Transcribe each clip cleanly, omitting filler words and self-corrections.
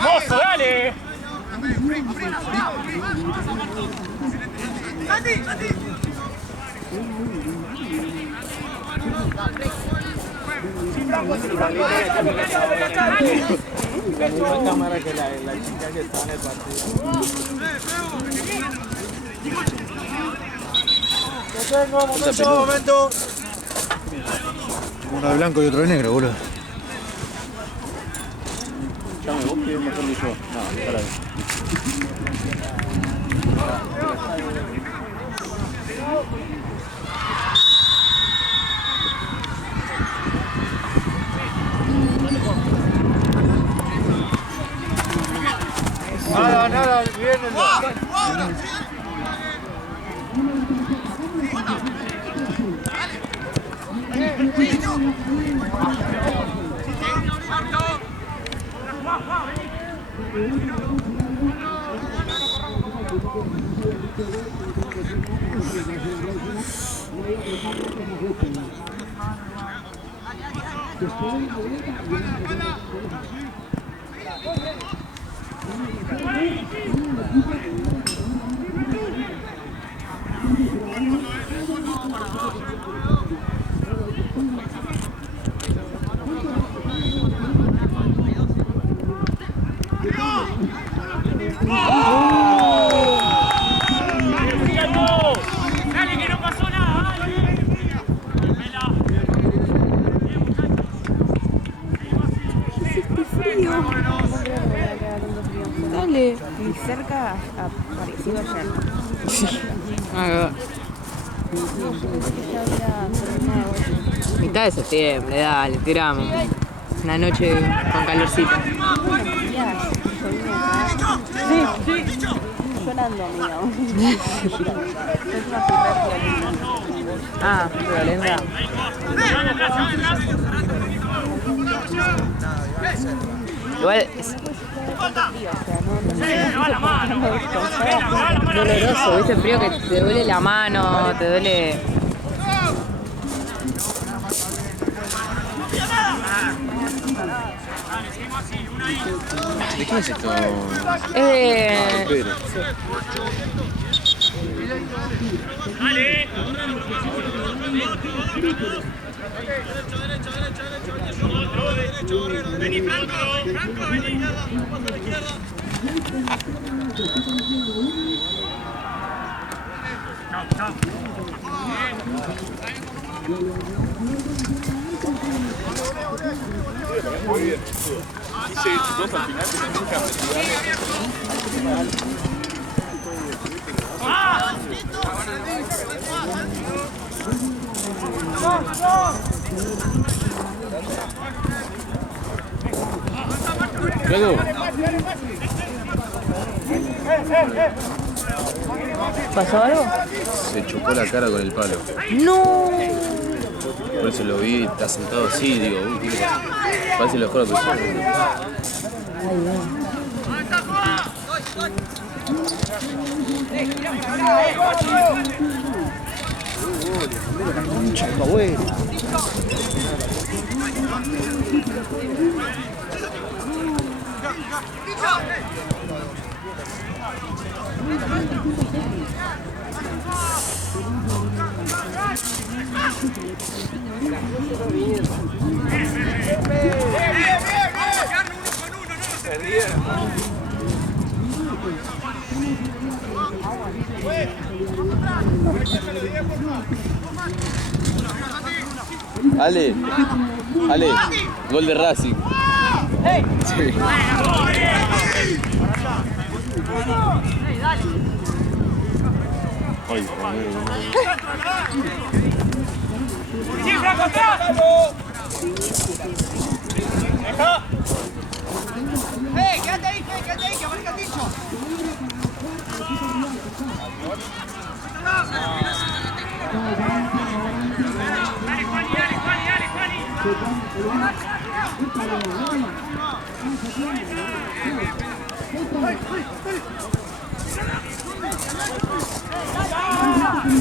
¡Mozo, dale! La misma cámara que la chica que está en el partido. Momento. Uno de blanco y otro de negro, boludo. Chame, vos querés mejor que yo. No, para ahí. Nada, bien. Dale, y cerca apareció ayer. Sí. Mitad de septiembre, dale, tiramos. Una noche con calorcito. Sí. Llorando, amigo. Es una super Ah, violenta. Igual es doloroso, ¿viste? El frío que te duele la mano, te duele. ¿De quién es esto? Pedro. ¡Dale! Derecho. Vení, Franco, vení. Pasa a la izquierda. Chao. Muy bien. Hice 2 al final, pero nunca Luego. ¿Pasó algo? se chocó la cara con el palo. ¡No! Por eso lo vi, está sentado así, digo, uy, ¿qué le pasa? Parece la mejor persona. Chico, bueno. Ale, gol de Racing. Sí. Ay, ¡Sí, Franco, atrás! ¡Deja! Quédate ahí, que aparezca el dicho. Dale, Juani. ¡Se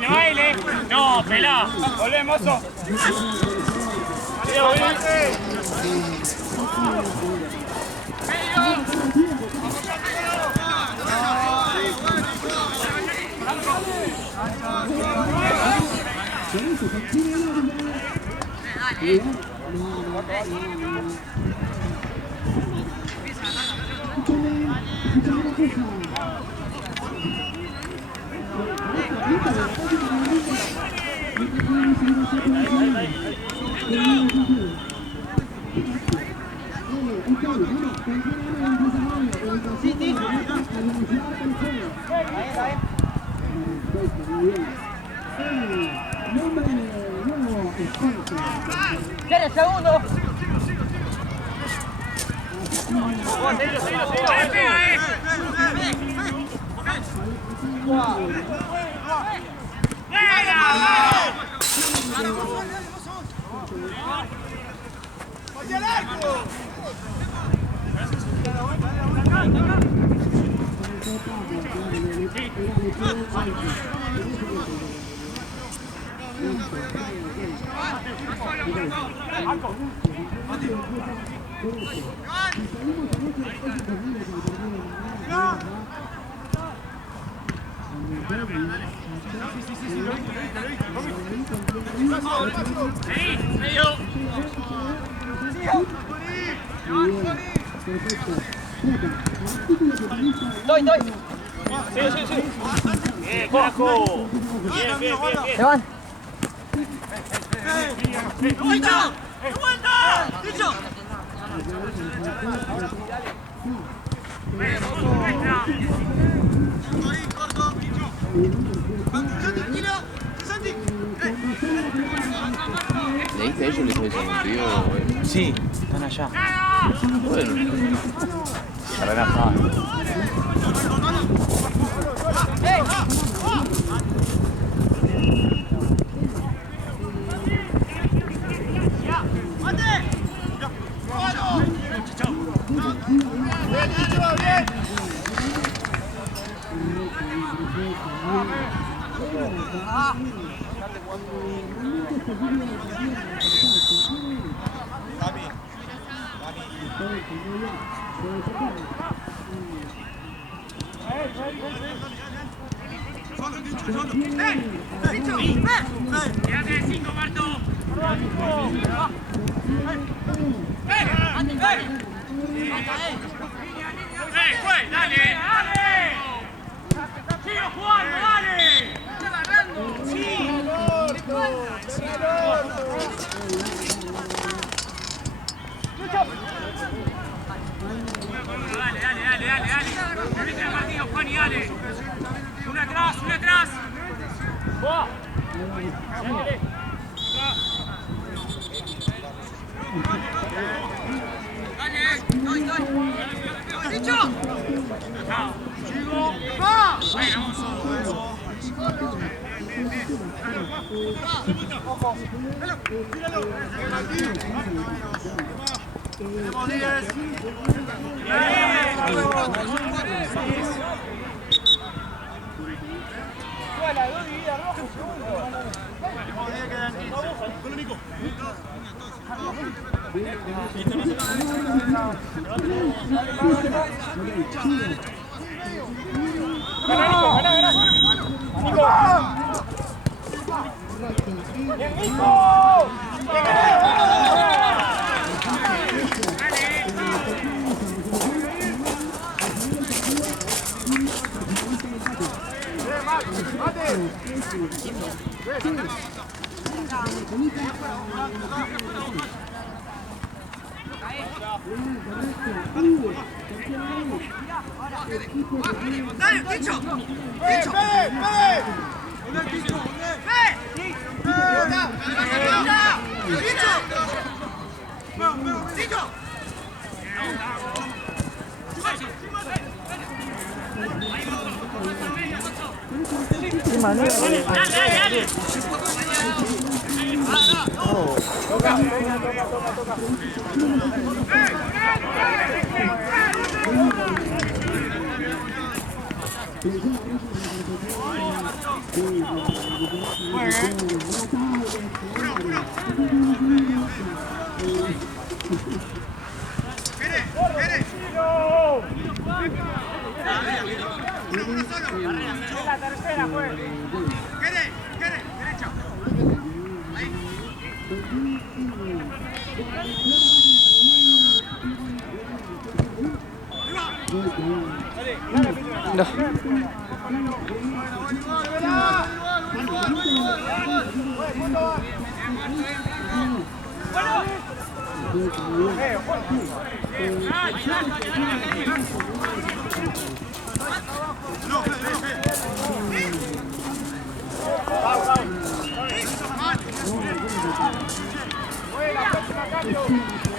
le baile! ¡No, pelá! ¡Volvé, mozo! ¡Quiere segundo! Doy. Sí. Bien, Paco. Bien. Se van. ¡Vuelta! ¡Vuelta! ¡Dicho! ¿Leíste a ellos les habéis contigo? Sí, están allá. Bueno. Se relajaban. ¡Quédate 5, Marto! ¡Juez! ¡Dale! ¡Sigo jugando! ¡Dale! ¡Está agarrando! ¡Sí! Dale. Termina el partido, Juan, y dale. Una atrás. Dale, doy. ¡Dicho! ¡Chico! ¡Va! Tenemos 10. ¡Dale, Dicho! ¡Dale!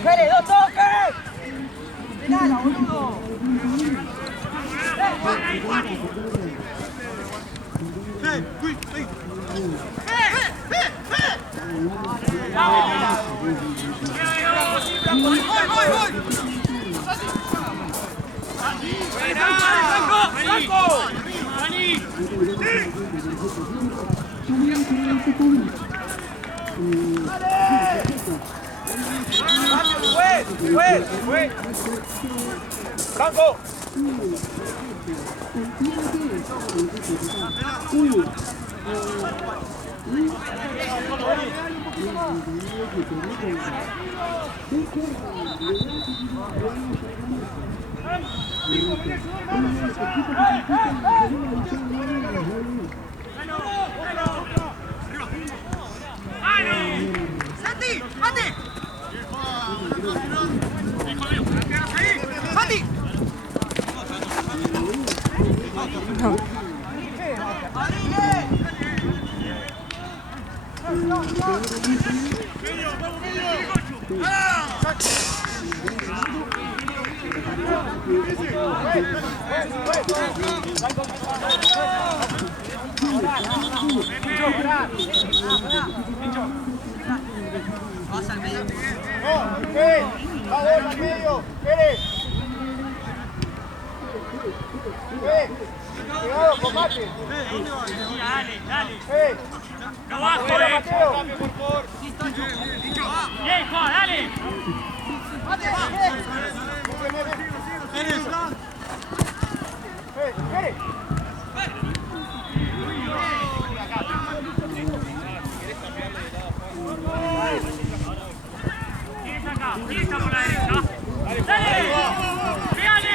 ¡Pérez, dos toques! ¡Penala, boludo! ¡Franco! ¡Santi! ¡Mate! ¡Santi! Vas al medio. ¡Vamos al medio! ¡Eres! ¡Cuidado, combate! ¡Dale, dale! ¡Abajo, Mateo! ¡Por favor! ¡Bien, Juan, dale! ¡Mate! ¡Eres! ¡Eres! Pieza por la derecha. ¡Dale! ¡Pégale!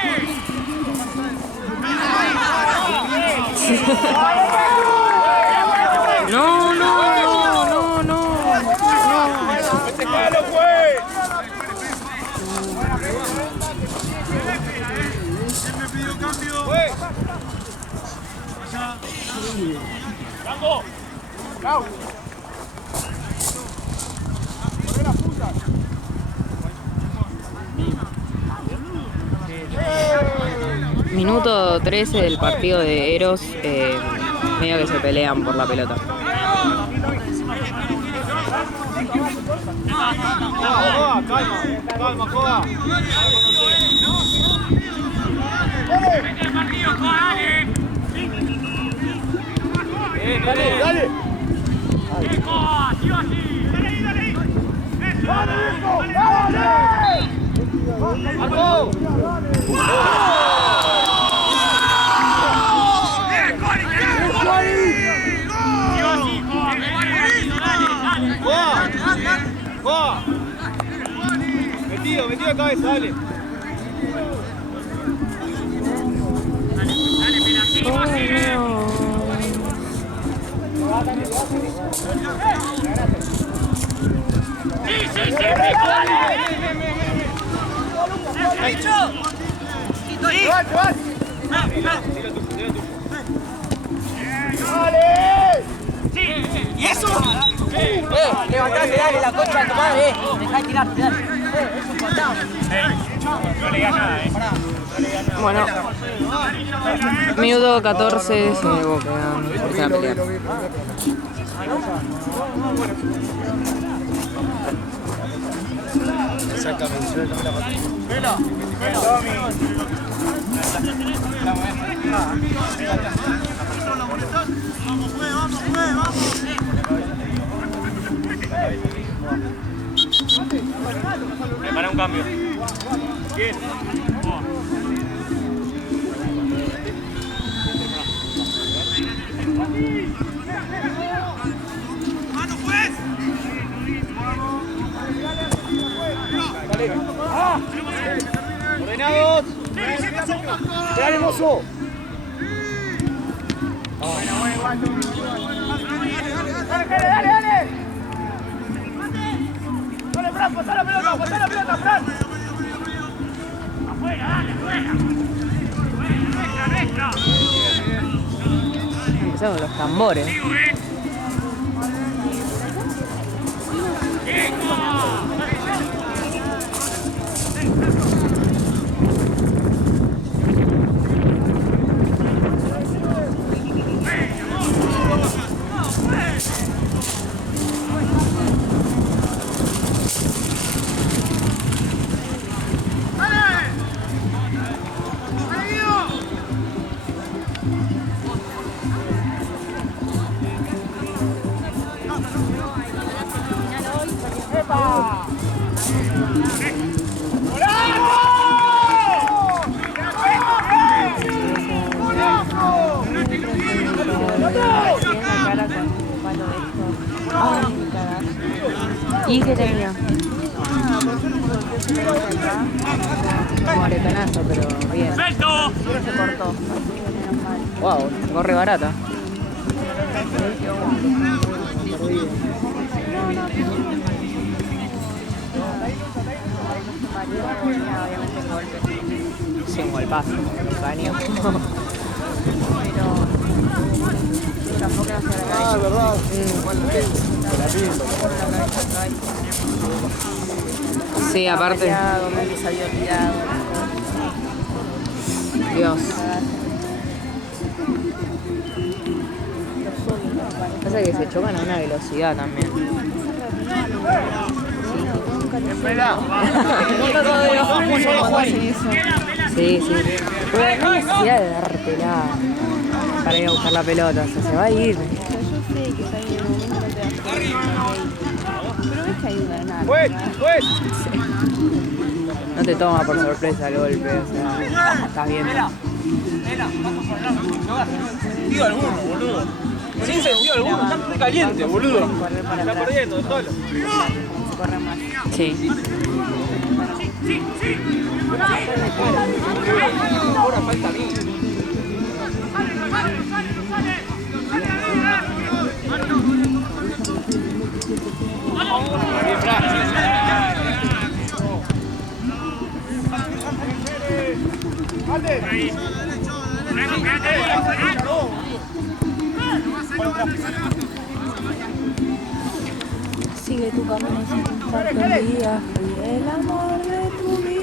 No, no, no, no, no. ¡Este palo, güey! ¿Quién me pidió cambio? ¡Güey! ¡Campo! ¡Cau! Minuto 13 del partido de Eros, medio que se pelean por la pelota. Calma, joda. Dale, dale. ¡Marco! Metido de cabeza, dale. ¿Y eso? Levantate, dale, la concha de tu madre, dejá de tirarte, dale. Eso faltaba. No le digas nada, Bueno, minuto 14 se quedan a pelear. Exactamente. Prepara un cambio. Bien. ¡Mano, pues! ¡Ordenados! ¡Dale, mozo! ¡Dale! ¡Dale, Fran! ¡Pasá la pelota, Fran! ¡Afuera, dale, afuera! ¡Recta! Empezamos los tambores. ¿Y qué tenía? Moretonazo, pero bien. Se cortó. Wow, corre barata. Sí, un golpazo, un baño. Ah, verdad. Sí, aparte. Dios. Pasa que se chocan a una velocidad también. Sí, sí. Pero no hay necesidad de dártela para ir a buscar la pelota, o sea, se va a ir. Yo sé que está ahí en el momento que te das pero ves que ayuda en algo. ¡Pues! No te toma por sorpresa el golpe, o sea, estás bien. Sentido alguno, boludo. Sin sentido alguno, está muy caliente, boludo. Está perdiendo, solo. Se corre más. Sí. Ahora falta a mí. Bien, Fran. Sigue tu camino sin pensar que un día fui el amor de tu vida.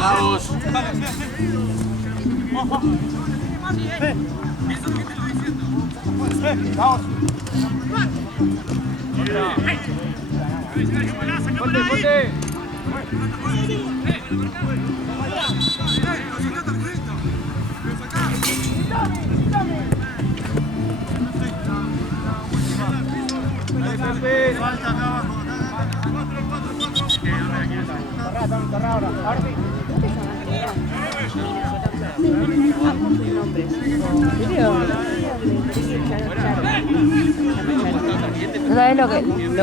Vamos. Vamos. Ponte, ponte. Falta acá abajo. Ahora sí. ¿No sabes lo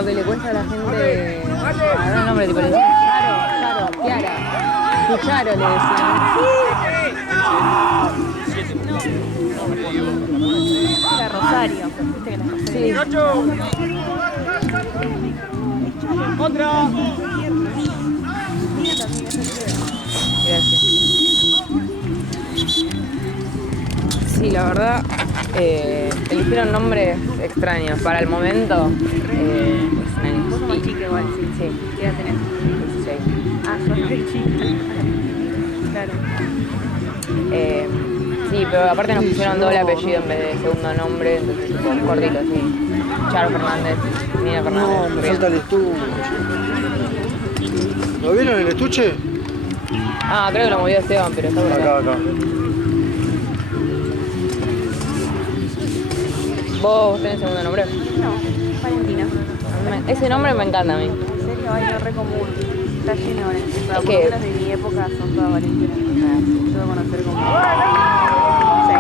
que le cuesta a la gente a dar un nombre? Tipo, le decían Charo, Kiara. Tu Charo le decían. Era Rosario. ¿Viste que la Rosario? Sí. ¡Otra! Gracias. Sí, la verdad, eligieron nombres extraños. Para el momento, extraños. Vos sos más chica igual, sí. Sí, ¿Qué edad tenés? 16. Ah, sos re chica. Claro. Sí, pero aparte nos pusieron doble apellido en vez de segundo nombre, entonces tipo cortito, sí. Charo Fernández, Nina Fernández. No, me falta el estuche. ¿Lo vieron el estuche? Ah, creo que lo movió Esteban, pero está por acá. Acá. ¿Vos tenés segundo nombre? No, Valentina. Ese nombre me encanta a mí. En serio, ay, no, re común. Está lleno, pero Es por que- lo menos de mi época son todas Valentinas. Puedo conocer como 6.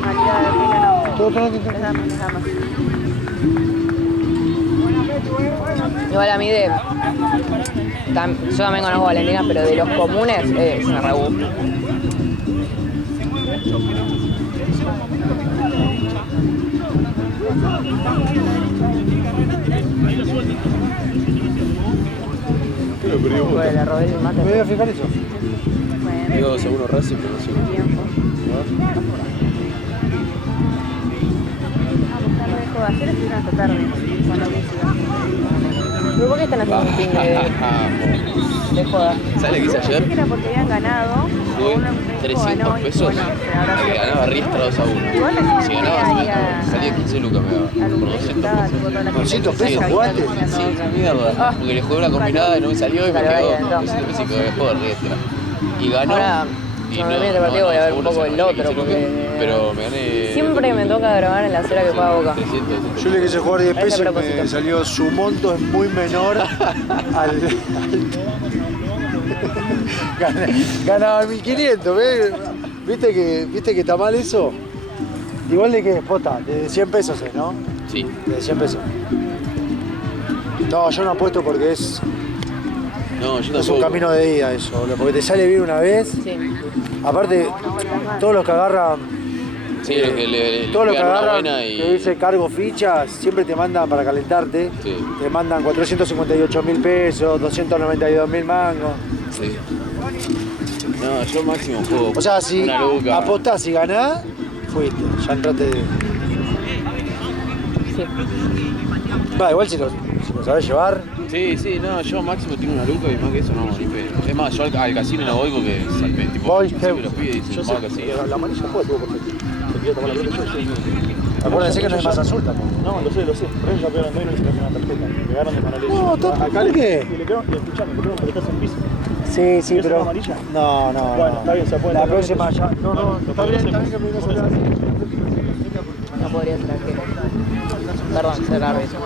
María de Pena no. Todo. Les damos. Igual a mí yo también conozco Valentina, pero de los comunes se me re gusta. Por el arroz del mate. ¿Me voy a fijar eso? Bueno, Digo, seguro Racing, pero no sé. tiempo. Ayer estuvieron hasta tarde con la música. ¿Pero por qué están haciendo un fin de joda? ¿Sabes lo que hice Pensé ayer? que era porque habían ganado. Tuve Uno 300 ganó y pesos bueno, se habrá que sido ganaba Riestra 2 a 1. Igual la Si gente ganaba, ahí salía 15 lucas, me daba. a Por los 200 estaba pesos. tipo toda la ¿Con 200 gente. pesos jugaste? Sí, esa mierda. Porque le jugué una combinada y no me salió y me Claro, quedó ahí entró. 200 pesos y quedé de juego de Riestra. Y ganó. Ahora, y cuando termine este partido voy a ver un poco el otro, porque pero me gané. siempre me toca grabar en la acera que paga Boca. 300. Yo le quise jugar 10 Ese pesos y propósito. me salió su monto es muy menor al ganaba 1500, ¿ves? ¿Viste que está mal eso? Igual de que, posta, de 100 pesos, ¿no? Sí. De 100 pesos. No, yo no apuesto porque es No, yo un tampoco. camino de ida eso, boludo, porque te sale bien una vez. Sí. Aparte, todos los que agarran, Sí, lo que le todos los que pegan una agarran, buena y. que dice cargo fichas, siempre te mandan para calentarte. Sí. Te mandan 458.000 pesos, 292.000 mangos. Sí. No, yo máximo juego. O sea, si una luca. apostás y ganás, fuiste, ya entraste. Sí. Va, igual si lo sabés llevar. Sí, sí, no, yo máximo tengo una luca y más que eso no, ni pedo. Es más, yo al casino no voy porque tipo, Voy, siempre los pide y dicen, paga casino. La amarilla juega, tuvo perfecto. Se quería tomar la pelota yo. Acuérdense que no hay más azul tampoco. No, lo sé. Por eso ya pegaron menos y se le hacen una tarjeta. Pegaron de Manolés. No, ¿por Acá qué? Y le quedaron, y escuchame, le quedaron pelotas en piso. Sí, sí, ¿Es pero. una amarilla? No. Bueno, está bien, se puede La entender. próxima ya. No, está bien que me digas acá. No podría ser arquero. Perdón, ser árbitro.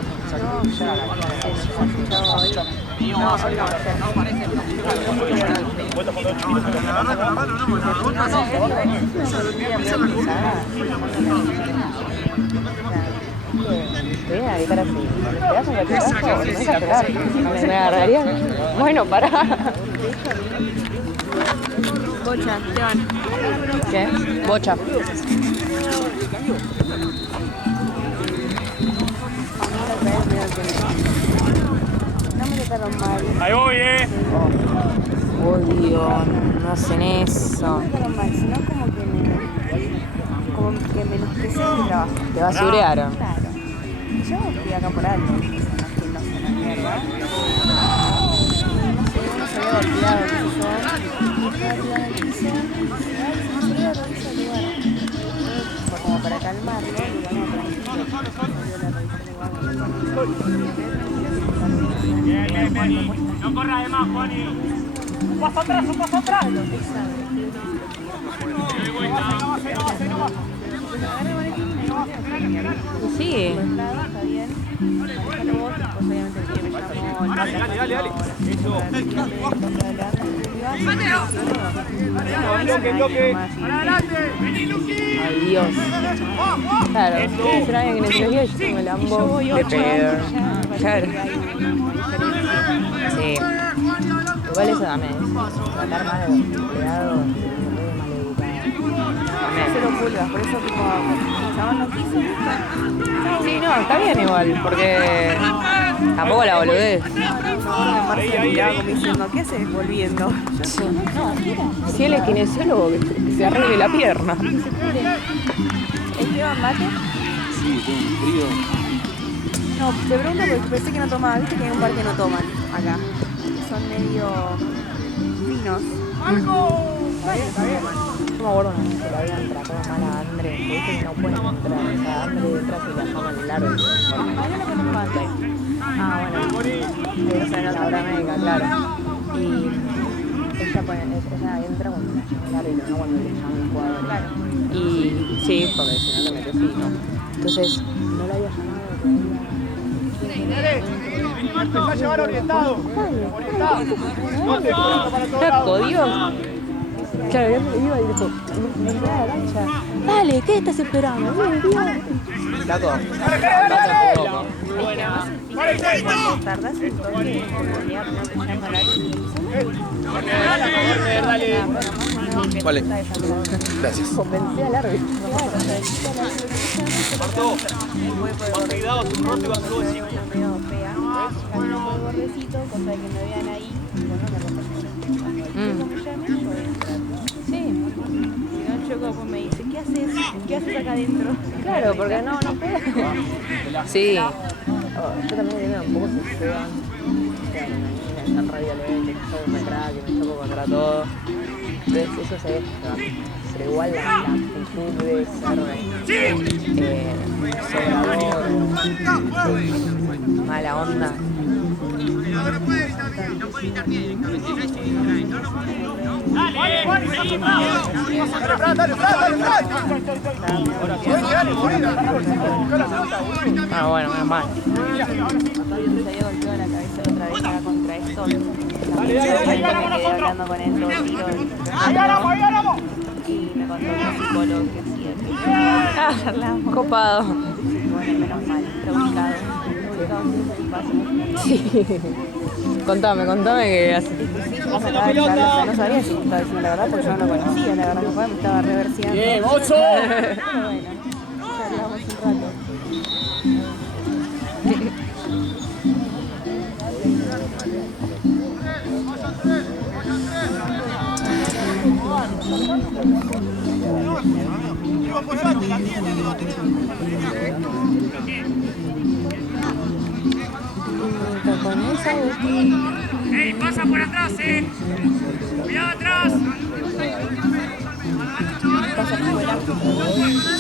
Te voy a dedicar así. ¿Te das un cachotazo? No es a llorar. Me agarraría. Bueno, pará. Bocha, Esteban. ¿Qué? Bocha. No me trataron mal. Ahí voy, Odio, no hacen eso. No me trataron mal, sino como que menospreciaron mi trabajo. Te basurearon. Claro. Yo estoy acá por algo. No estoy no sé la mierda. No se había golpeado, qué sé yo. Estaba tirado en el piso. No se había revisado el lugar. Fue como para calmarlo. Digo, no, tranquilo. Yo la revisé igual. No corras de más, Juani. Un paso atrás. Sí. Está bien. Manejalo vos, después obviamente el que me llamó. Dale. Ay, Dios. Claro, es alguien que necesitaría, yo tengo el ambo de pedo. Claro. Sí. Igual eso también es tratar mal a los empleados, re maleducado. Cero pulgas, por eso tipo chabón no quiso. Sí, no, está bien igual, porque tampoco la boludez. Marce miraba como diciendo, ¿qué haces volviendo? Sí. Si él es kinesiólogo, que se arregle la pierna. ¿Esteban mate? Sí, tengo un frío. No, te pregunto porque pensé que no tomaba. Viste que hay un par que no toman acá. Son medio finos. Yo me acuerdo que le habían tratado mal a André, que dice que no pueden entrar. O sea, André detrás y la llaman el largo. Ah, yo lo conozco antes. Ah, bueno. Esa era la hora médica, claro. Y ella, ella entra cuando la llama el árbitro, no cuando le llaman el jugador. Claro. Y sí, porque si no le metes fino. Entonces, no la había llamado Empezá a llevar orientado. Flaco, Dios. Claro, yo iba y dijo, me entraba a la cancha. Dale, ¿qué estás esperando? Flaco. Tardás un toque en realidad no te llama el árbitro. Vale. Gracias. Convencí al árbitro. Cuidado, tu roto y vas a decir. Cuando fue bordecito, cosa de que me vean ahí, bueno, me sí. Si no choco, pues me dice, ¿qué haces? ¿Qué haces acá adentro? Claro, porque no puedo. Sí. Yo también diría un poco se llevan. Están radiolentos, que soy un crack, que me choco contra todo. Entonces eso se deja. Pero igual la actitud de ser sobrador, mala onda. Ah, bueno, menos mal. Se había golpeado la cabeza otra vez acá contra esto. Me quedé hablando con él todo el tiro. Y me contó un psicólogo que hacía. Copado. Bueno, menos mal, preguntado. Sí. Contame que hace. No sabía si me estaba diciendo la verdad porque yo no lo conocía, la verdad que me estaba reversiando. ¡Bien, mozo! Bueno, charlamos un rato. ¡Ey, pasa por atrás, ¡Cuidado atrás!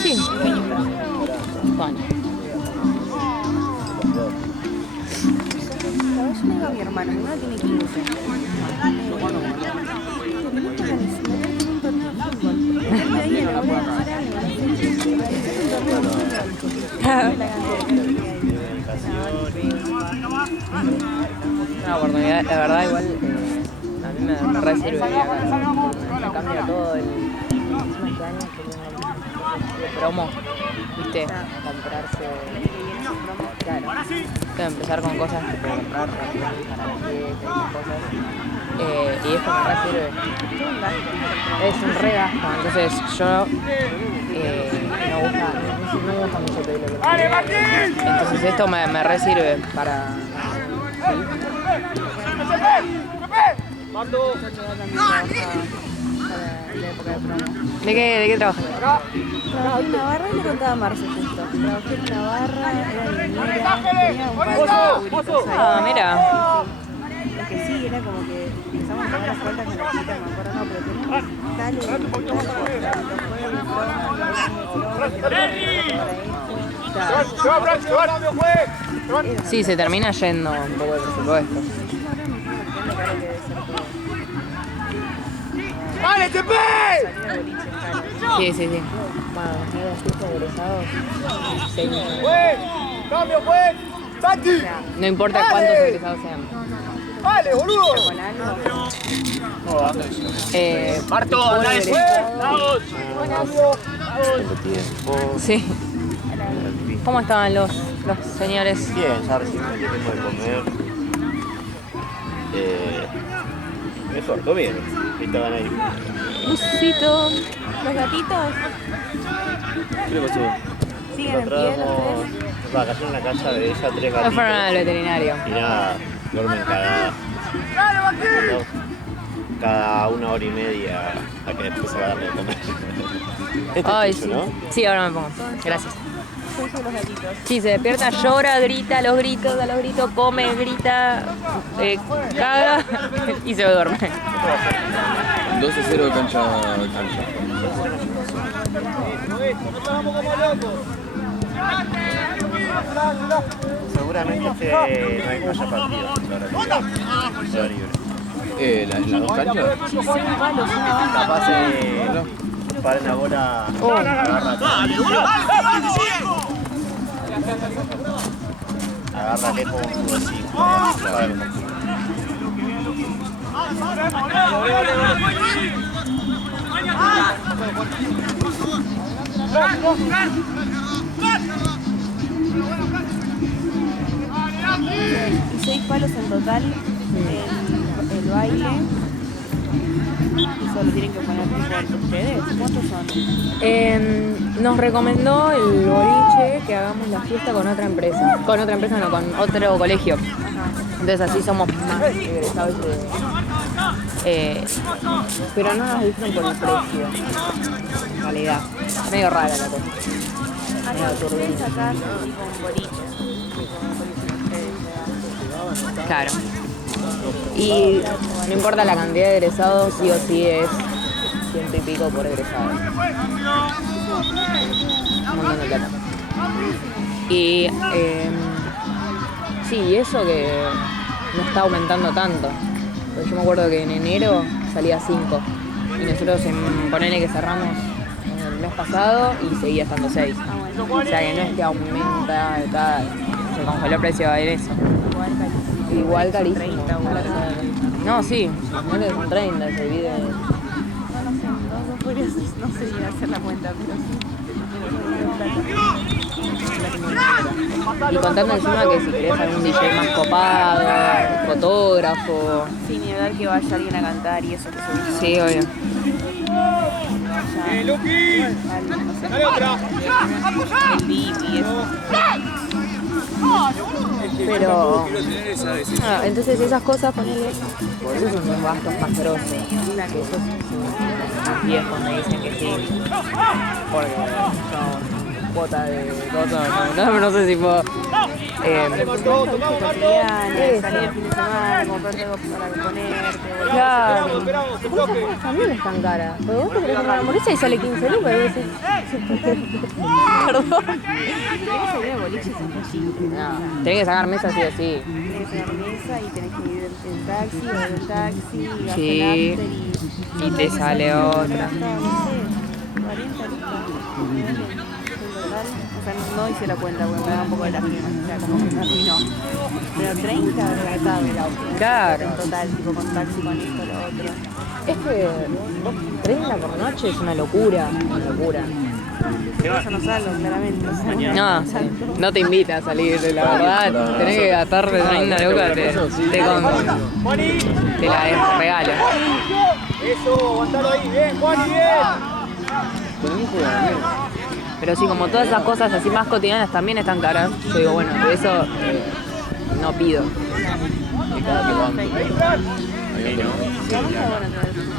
Sí. Bueno. Yo le digo a mi hermano, mi hermano tiene 15. Una oportunidad, la verdad igual a mí me re sirve me cambia todo el este año de promo, ¿viste? Comprarse, claro, tengo que empezar con cosas que puedo comprar rápido para la fiesta y esas cosas, y esto me re sirve, es un re gasto, entonces yo no me gusta mucho pedir lo que entonces esto me re sirve para... ¿De qué trabajas? Trabajé en una barra y le contaba a Marce justo. Trabajé en una barra, era niñera, tenía un par de figuritas ahí. Ah, mira. Es que sí, era como que empezamos a tomar las puertas con la chica, me acuerdo, no, pero teníamos Sí, se termina yendo un poco de presupuesto. ¡Vale, Tepe! Sí. Bueno, los fiestas de egresados, 6 millones. ¡Juez! ¡Cambio, juez! ¡Santi! No importa cuántos egresados sean. ¡Vale, boludo! Marto, ¡Andá después! ¡Vamos! Sí. ¿Cómo estaban los señores? Bien, ya recién me tengo de comer. Me suelto bien. Estaban ahí. Busito. Los gatitos. ¿Qué le pasó? ¿Siguen en pie los tres? Vacaciones en la casa de ella, 3 No gatitos. fueron al veterinario. Y nada, duermen cada 1 hora y media a que después se va a darle de comer. Ay, tuyo, sí. ¿no? Sí, ahora me pongo. Gracias. Son los gatitos. Sí, se despierta, llora, grita, a los gritos, come, grita, caga y se duerme. 12-0 de cancha. Seguramente no haya partido. Será libre. ¿Las dos canchas? Capaz paren ahora. Agarra lejos un fútbol 5. Y 6 palos en total el baile. Y solo tienen que poner tipo ustedes. ¿Cuántos son? Nos recomendó el boliche que hagamos la fiesta con otra empresa. Con otra empresa no, con otro colegio. Entonces así somos más egresados. Pero no nos dicen por el precio. En realidad. Medio rara la cosa. Ustedes acá son tipo un boliche. Claro. Y no importa la cantidad de egresados, sí o sí es 100 y pico por egresado. Un montón de plata. Y sí, eso que no está aumentando tanto. Porque yo me acuerdo que en enero salía 5. Y nosotros ponele que cerramos el mes pasado y seguía estando 6. O sea que no es que aumenta, se congeló el precio en eso. Igual carísimo. No, sí, no le son 30, se divide. No podría, no sé ni hacer la cuenta, pero sí. Y contando encima que si querés algún DJ más copado, fotógrafo. Sin ni hablar que vaya alguien a cantar y eso que se Sí, obvio. Luqui! ¡Dale otra! el VIP y eso. Pero entonces esas cosas, ponele, por eso son los gastos más grosos. Que esos más viejos me dicen que sí. Porque son cuota de cosas, no sé si puedo. Cotidiana, salir el fin de semana, comprarte algo para ponerte. Claro. Esperamos, el Esas bloque. cosas también están caras. Porque vos te querés comprar una hamburguesa y sale 15 lucas y vos decís, perdón. Tenés que salir de boliche No, tenés que sacar mesa sí o sí. Tenés que sacar mesa y tenés que ir en taxi o en el taxi y vas Sí. al after Y te sale otra. no sé, 40 lucas. O sea, no hice la cuenta porque me da un poco de lástima, o sea, como que me arruinó. Pero 30 gastado Claro. en total, tipo con taxi, con esto, lo otro. Es que 30 por noche es una locura. Una locura. Eso no salgo, claramente. O sea, No, no te invita a salir, la verdad. Tenés que gastar de 30 lucas, te la regalo. Eso, aguantalo ahí, bien, Juan, bien. Pero sí, como todas esas cosas así más cotidianas también están caras, yo digo, bueno, de eso no pido.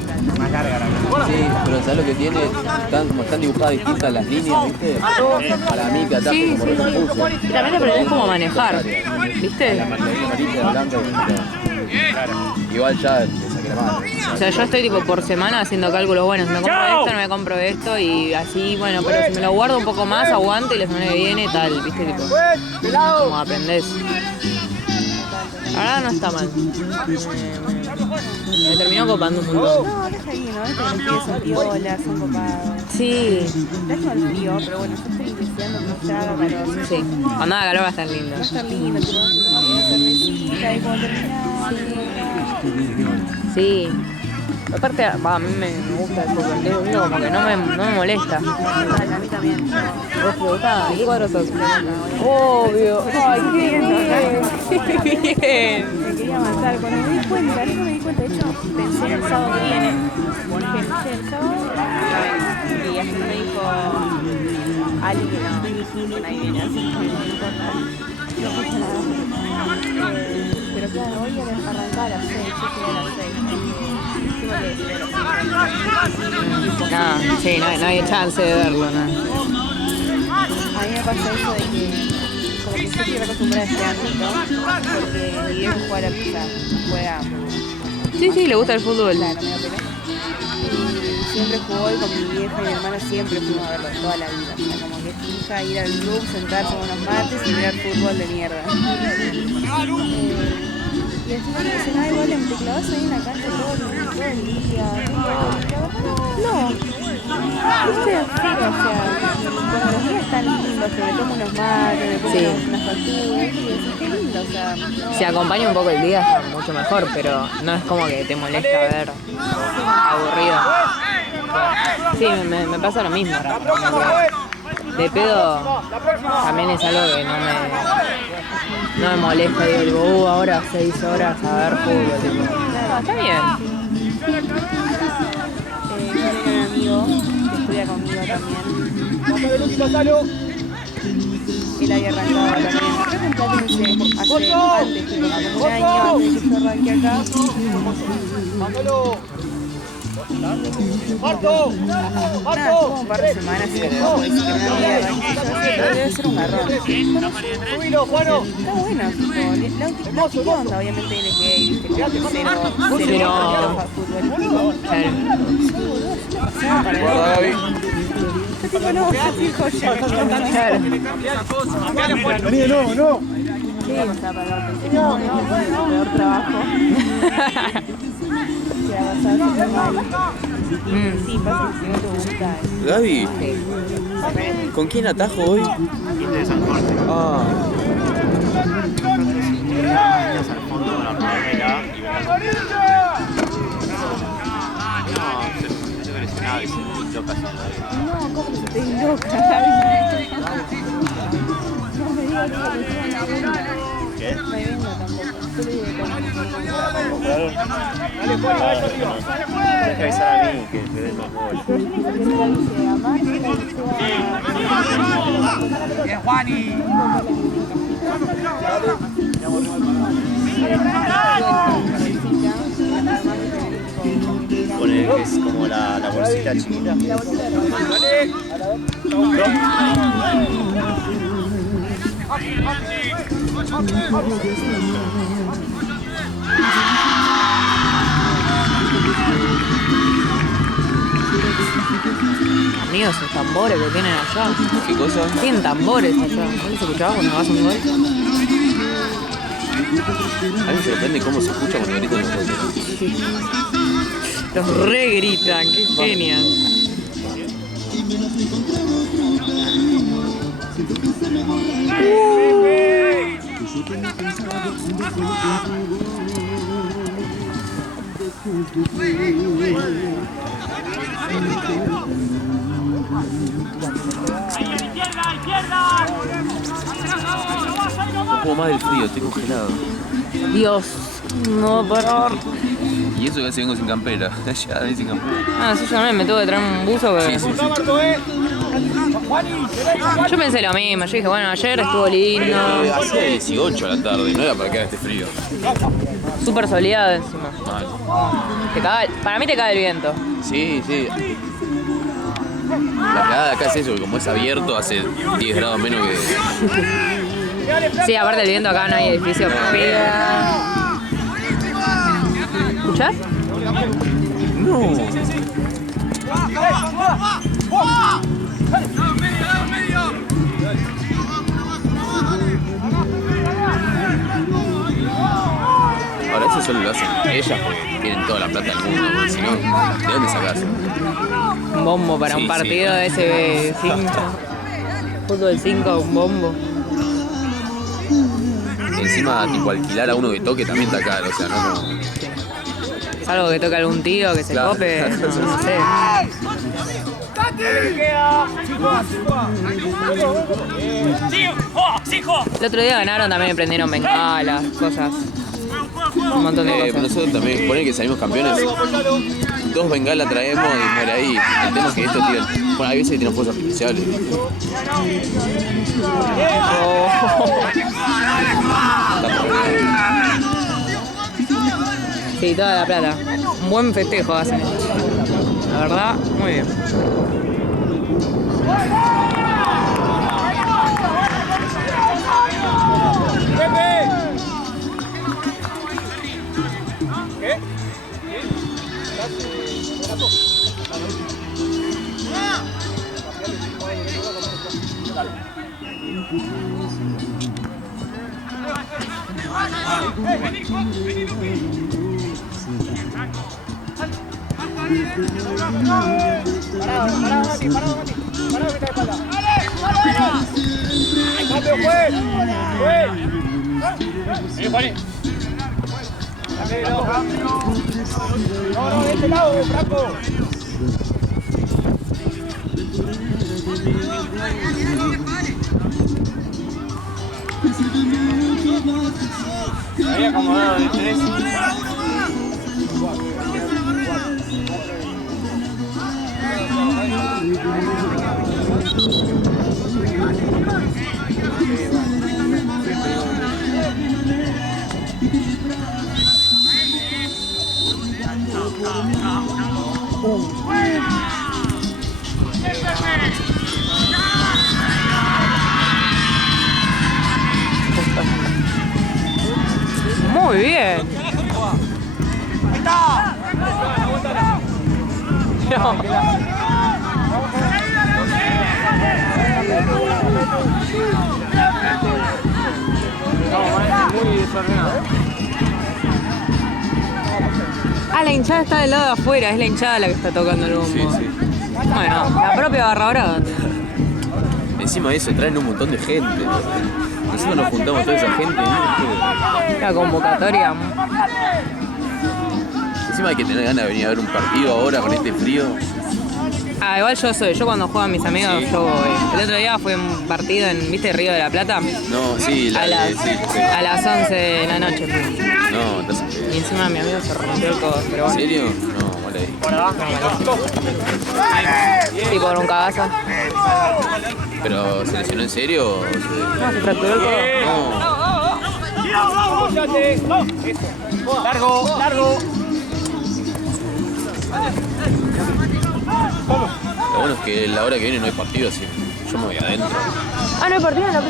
Sí, pero ¿sabes lo que tiene? Están dibujadas distintas las líneas, ¿viste? Para mí que ataque Sí, como sí, reconfuso. sí. Y también aprendés cómo manejar, ¿viste? La amarilla, la blanca, igual ya le saqué la mano. O sea, yo estoy tipo por semana haciendo cálculos, bueno, si me compro esto, no me compro esto y así, bueno, pero si me lo guardo un poco más, aguanto y la semana que viene tal, ¿viste? Tipo, como aprendés. La verdad no está mal. Me terminó copando un montón. No, está bien, ¿no? Los pies son piolas, son copados. Sí, Está el frío, pero bueno, yo estoy deseando que no haga calor. sí. Cuando haga calor va a estar lindo. Va a estar lindo, te tomás una cervecita y cuando terminás. Sí. Aparte, a mí me gusta el fútbol, entonces uno como que no me molesta. A mí también. ¿Vos te gusta? ¿De qué cuadro sos? Obvio. Ay, qué bien. Me quería matar. Cuando me di cuenta, de hecho, pensé en el sábado que viene. Dije, el sábado. Y y hasta me dijo Ali que nadie viene, así que no importa. No pasa nada. Pero claro, hoy arrancar a las 6, yo llegué a las 6. No, sí, no hay chance de verlo, ¿no? A mí me pasa eso de que como que yo estoy acostumbrada a este ámbito porque mi viejo juega a la pizza, juega. Sí, le gusta el fútbol. Claro, me da pena. Y siempre jugó y con mi vieja y mi hermana siempre fuimos a verlo toda la vida. O sea, como que fija ir al club, sentarse con unos mates y mirar fútbol de mierda. Y encima me dicen, ay, vale, te clavas ahí en la cancha todo el día. No. ¿Viste? Sí, o sea, cuando los días están lindos, que me tomo unos mates, me pongo unas facturas, y eso qué lindo, o sea. No. Si acompaña un poco el día está mucho mejor, pero no es como que te molesta ver aburrido. Sí, me pasa lo mismo. De pedo también es algo que no me molesta. Digo, ahora 6 horas a ver fútbol. Tipo. No, está bien. Yo tengo un amigo que estudia conmigo también. Él había arrancado también. Creo que en Platense hace antes, como un año antes de que yo arranque acá. Nada, estuvo un par de semanas y dejó, y dice que me da miedo, pero debe ser un garrón. Está bueno, tipo, la última onda, obviamente él es gay, viste, como que cero futbolístico. Tipo, no, fijo ya. Vení de nuevo, no. Sí, o sea, para el peor trabajo. Sí, pasa que si no te gusta. Gaby, Sí. ¿con quién atajo hoy? De San Jorge. Ah, Niños al fondo de la primera y no, se lesionaba y se loca haciendo ahí. No, ¿cómo que se te loca? No me digas que ¿Qué? no me venga tampoco. Yo le digo que Tienes que avisar a mí que te den más bola. pero yo le digo que se la avise a Mar, que la avise a... Bien, Juani. Pone que es como la bolsita chiquita. Amigos, esos tambores que tienen allá. ¿qué cosa? Tienen tambores allá. ¿No los escuchabas cuando vas a un gol? A mí me sorprende cómo se escucha cuando gritan los goles. Los re gritan, qué genial. No puedo más del frío, estoy congelado. Dios, no va a parar. Y eso que casi vengo sin campera. Ya vengo sin campera. Ah, sí, yo también me tuve que traer un buzo que... Sí. Yo pensé lo mismo, yo dije, bueno, ayer estuvo lindo, Hacía 18 a la tarde, no era para que haga este frío. súper soleado encima. Mal. Para mí te cae el viento. Sí. La cagada de acá es eso, que como es abierto, hace 10 grados menos que... Sí, aparte del viento acá no hay edificio, pega. ¿Escuchás? No. Ahora eso solo lo hacen ellas porque tienen toda la plata del mundo, porque si no, ¿de dónde sacas? Un bombo para Sí, un partido sí. de ese 5. Fútbol 5, un bombo. Y encima, tipo, alquilar a uno que toque también está caro, o sea, no como... Salvo que toque algún tío que se Claro. cope, no sé. El otro día ganaron, también prendieron bengalas, cosas. Un montón de cosas. Nosotros también, ponen que salimos campeones, dos bengalas traemos y muere ahí. El tema es que esto tiene... Bueno, hay veces que tienen fuerzas artificiales. Sí, toda la plata. Un buen festejo hacen. La verdad, muy bien. No, de este lado, Franco. Ahí acomodado de tres. Muy bien. Ahí está. Muy desordenado. Ah, la hinchada está del lado de afuera, es la hinchada la que está tocando el bombo. Sí, sí. Bueno, la propia Barra Brava. Encima de eso, traen un montón de gente. Encima nos juntamos toda esa gente. La convocatoria. Encima hay que tener ganas de venir a ver un partido ahora con este frío. Ah, igual yo cuando juego a mis amigos, Sí. yo voy. El otro día fue un partido en, ¿viste, Río de la Plata? No, sí, A las, sí. a las 11 de la noche fui. No, entonces... Y encima mi amigo se rompió el codo, pero ¿En bueno. serio? No, vale ahí. Sí, por un cagazo. ¿Pero se lesionó en serio? O No, se fracturó el codo. No. Largo, largo. Lo bueno es que la hora que viene no hay partido, así yo me voy adentro. Ah, no hay partido en la...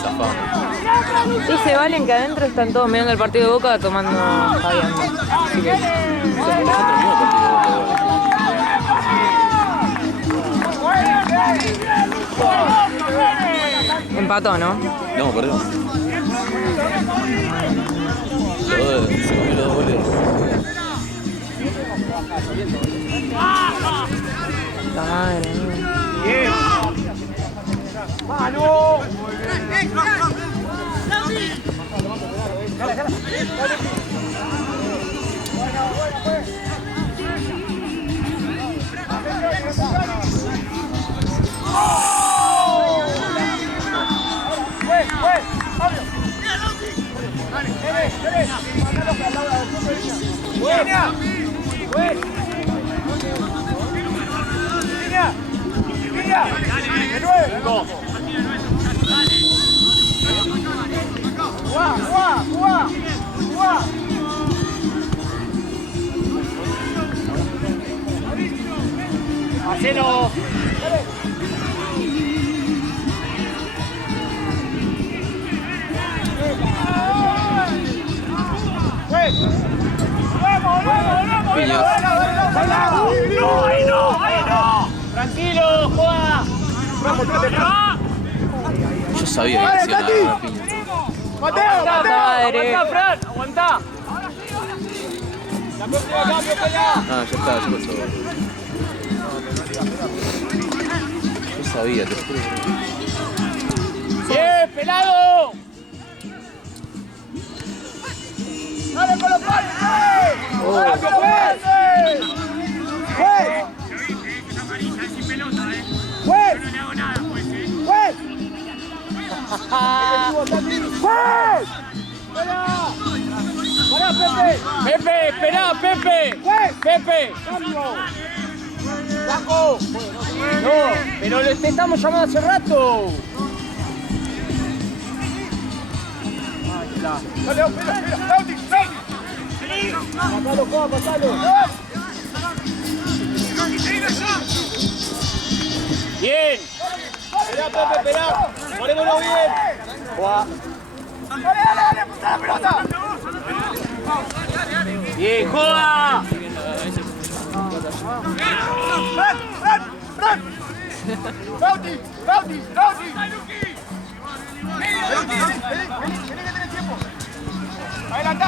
Zafado. Dice Valen que adentro están todos mirando el partido de Boca tomando javiando. Así que... Nosotros mismos partido. Empató, ¿no? No, perdón. Se comió los dos goles. La madre mía. Bien. ¡Mano! ¡Hacelo! ¡No, ahí no! ¡Ahí no! ¡Tranquilo, juega! Yo sabía que decía nada, piña. ¡Mateo! Madre. ¡Aguantá, Fran! ¡Aguantá! ¡La próxima cambio, ya! Ah, ya está, ya pasó. Yo sabía, te juro. ¡Bien, pelado! ¡Dale con los palos! ¡Cambio, juez! ¡Juez! Esa amarilla es sin pelota, ¡Juez! No le hago nada, pues, ¡Juez! ¡Juez! ¡Para! ¡Pará, Pepe, esperá, Pepe. Pepe. Blanco. No, pero te estamos llamando hace rato. Dale, espera, Pasalo, Juan, pasalo. Bien. Esperá, Pepe, esperá. Ponémoslo bien. Juan. dale, apunta la pelota. Bien, joda. Bauti. Vení que tenés tiempo. Adelantá.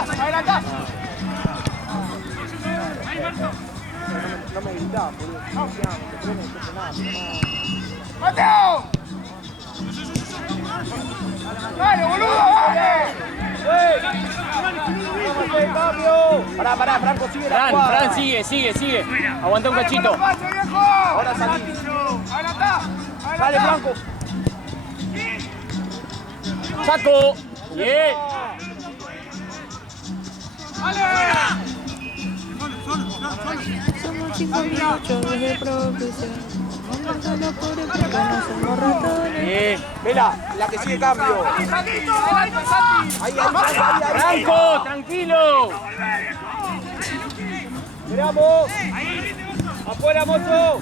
No me gritás, boludo. ¡Mateo! ¡Dale, boludo! ¡Dale! Pará, Franco, sigue la Fran, sigue. Aguanta un cachito. Ahora salí. Adelantá. Dale, Franco. Saco. Bien. Somos chicos muchos de profesión. Solo por el porque no somos ratones. Bien. Vela, la que sigue cambio. Ahí. Franco, tranquilo. Esperamos. Afuera, mozo.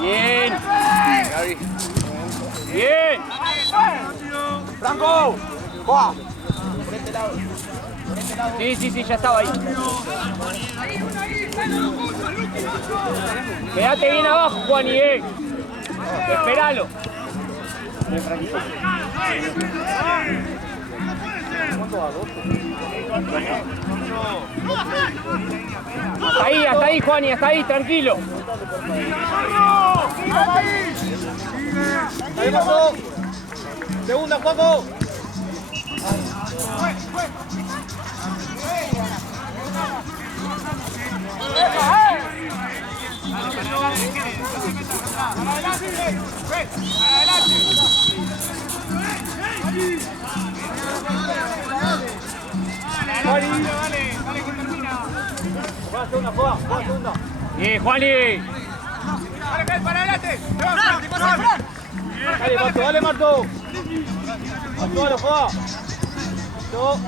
Bien. Bien. Franco. Juan. Sí, ya estaba ahí. Quédate bien abajo, Juani, Esperalo. Hasta ahí, Juani, hasta ahí, tranquilo. Ahí pasó. Segunda, Juanjo. Bien, Juani. Para adelante. Dale, Marto. Actualo, Juan. Listo.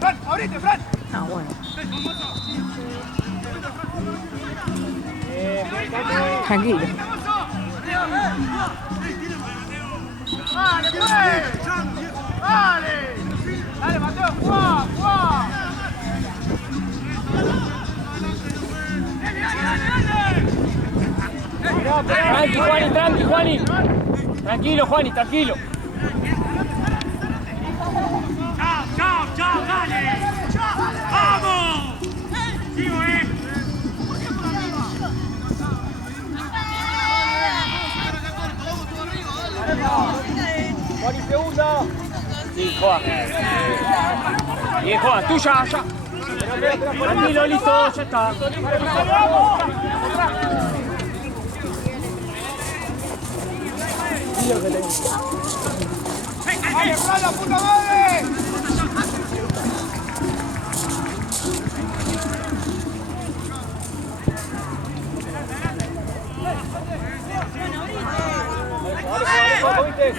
Fran, abrite, Fran. Ah, bueno. Tranquilo. Dale, Dale, Mateo, Juan. Tranqui, Juani. Tranquilo, Juani, tranquilo. Chao, dale. ¡Vamos! Sigo, Juan y segunda. Sí, Juan. Bien, Juan, tú ya. Tranquilo, listo, ya está. ¡Dale, Fran, la puta madre!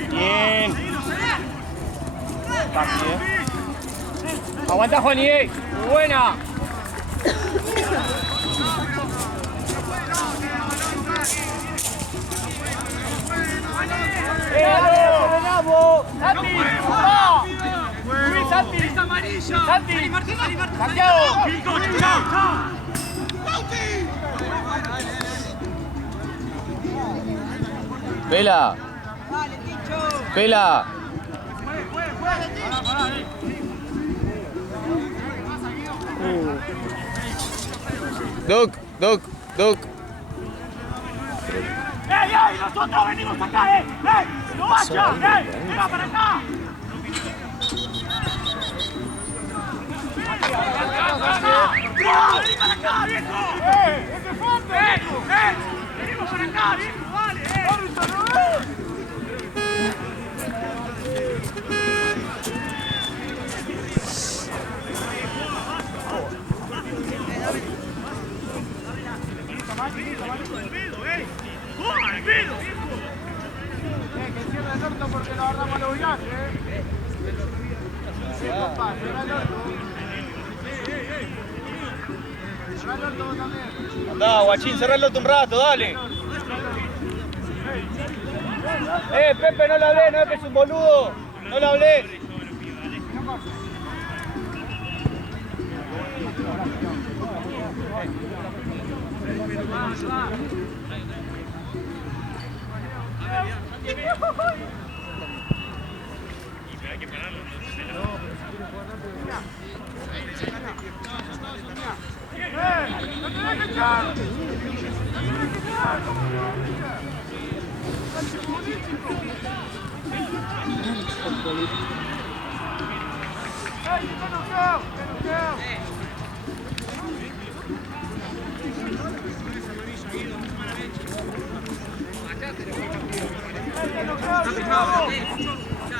Bien. Aguanta, Juani, buena. ¡Santi! ¡Luis, Santi! ¡Es amarilla! ¡Santi! ¡Martín! Santiago. ¡Chao! Pela. Pela. Doc. ¡Ey! ¡Nosotros venimos acá, ¡No vaya! ¡Venga para acá! ¡Vení para acá, viejo! ¡Ese es fuerte! ¡Venimos para acá, viejo! ¡Vale, Que cierre el orto porque lo agarramos a los viajes, Sí, compa, cierra el orto. Cerra el orto vos también. Andá, guachín, cerrá el orto un rato, dale. Pepe, no lo hablé, no es que es un boludo. No lo hablé.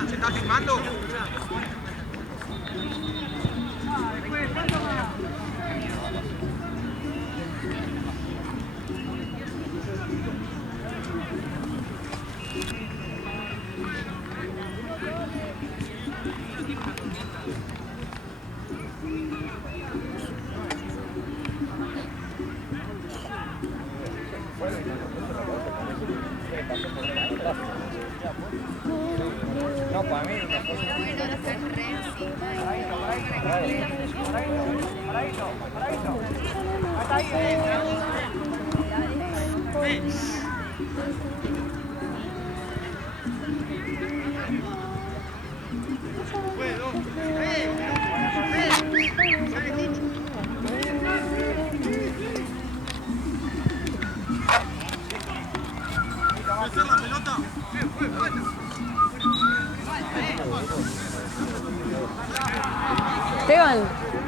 ¿Se está filmando? No, para mí una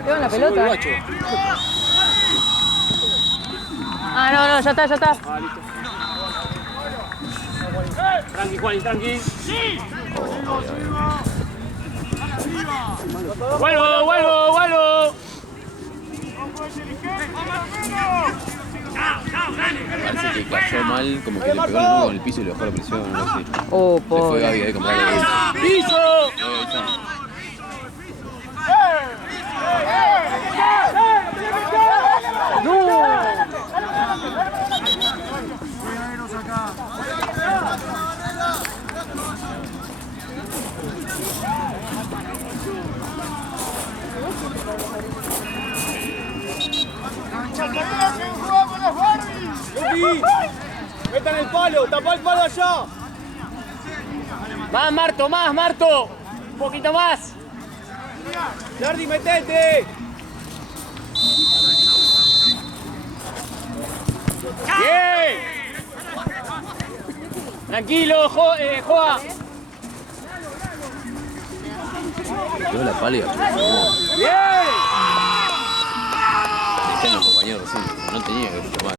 Pegan la pelota. Ah, no, ya está. Ah, listo. Tranqui, Juan, tranqui. ¡Sí! ¡Vuelvo! Parece que cayó mal, como que le pegó el nudo con el piso y le bajó la presión, no sé. Oh, Se fue Gaby ahí como ¡Piso! ¡Metan el palo! ¡Tapá el palo allá! Más, Marto. Un poquito más. ¡Jardi, metete! ¡Bien! Tranquilo, Joa. quedó la pálida. ¡Bien! Dejé a los compañeros recién, no tenía que tomar.